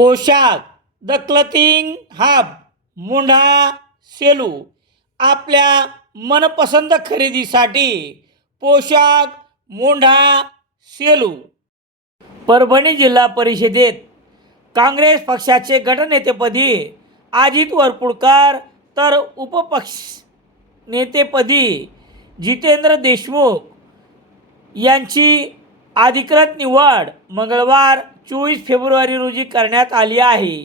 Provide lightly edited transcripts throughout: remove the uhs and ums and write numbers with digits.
पोशाख the क्लथिंग hub मुंढा Selu आपल्या मनपसंत खरेदीसाठी पोशाख मुंढा सेलू। परभणी जिल्हा परिषदेत काँग्रेस पक्षाचे गटनेतेपदी अजित वरपुडकर तर उपपक्ष नेतेपदी जितेंद्र देशमुख यांची अधिकृत निवड मंगळवार 24 फेब्रुवारी रोजी करण्यात आली आहे।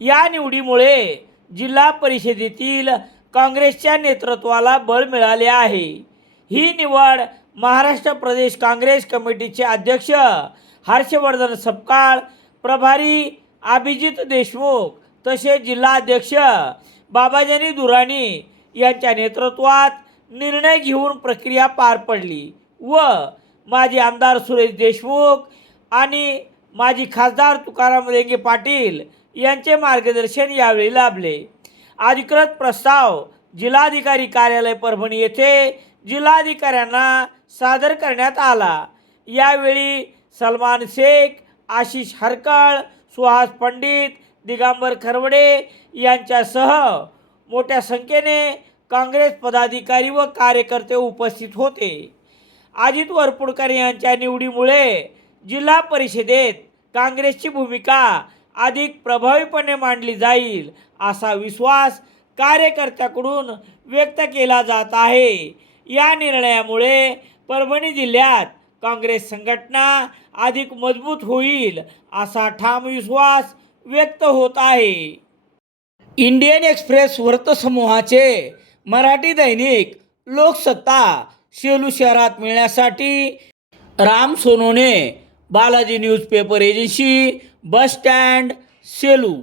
या निवडीमुळे जिल्हा परिषदेतील काँग्रेसच्या नेतृत्वाला बळ मिळाले आहे। ही निवड महाराष्ट्र प्रदेश काँग्रेस कमिटीचे अध्यक्ष हर्षवर्धन सपकाळ, प्रभारी अभिजित देशमुख तसेच जिल्हाध्यक्ष बाबाजानी दुराणी यांच्या नेतृत्वात निर्णय घेऊन प्रक्रिया पार पडली व माजी आमदार सुरेश देशमुख आणि माजी खासदार तुकाराम रेंगे पाटील यांचे मार्गदर्शन यावेळी लाभले। अधिकृत प्रस्ताव जिल्हाधिकारी कार्यालय परभणी येथे जिल्हाधिकाऱ्यांना सादर करण्यात आला। यावेळी सलमान शेख, आशिष हरकळ, सुहास पंडित, दिगंबर खरवडे यांच्यासह मोठ्या संख्येने काँग्रेस पदाधिकारी व कार्यकर्ते उपस्थित होते। अजित वरपुडकर यांच्या निवडीमुळे जिल्हा परिषदेत काँग्रेसची भूमिका अधिक प्रभावीपणे मांडली जाईल असा विश्वास कार्यकर्त्यांकडून व्यक्त केला जात आहे। या निर्णयामुळे परभणी जिल्ह्यात काँग्रेस संघटना अधिक मजबूत होईल असा ठाम विश्वास व्यक्त होत आहे। इंडियन एक्सप्रेस वृत्तसमूहाचे मराठी दैनिक लोकसत्ता सेलू शहरात मिळण्यासाठी Ram Sonone, Balaji newspaper agency, bus stand, Selu.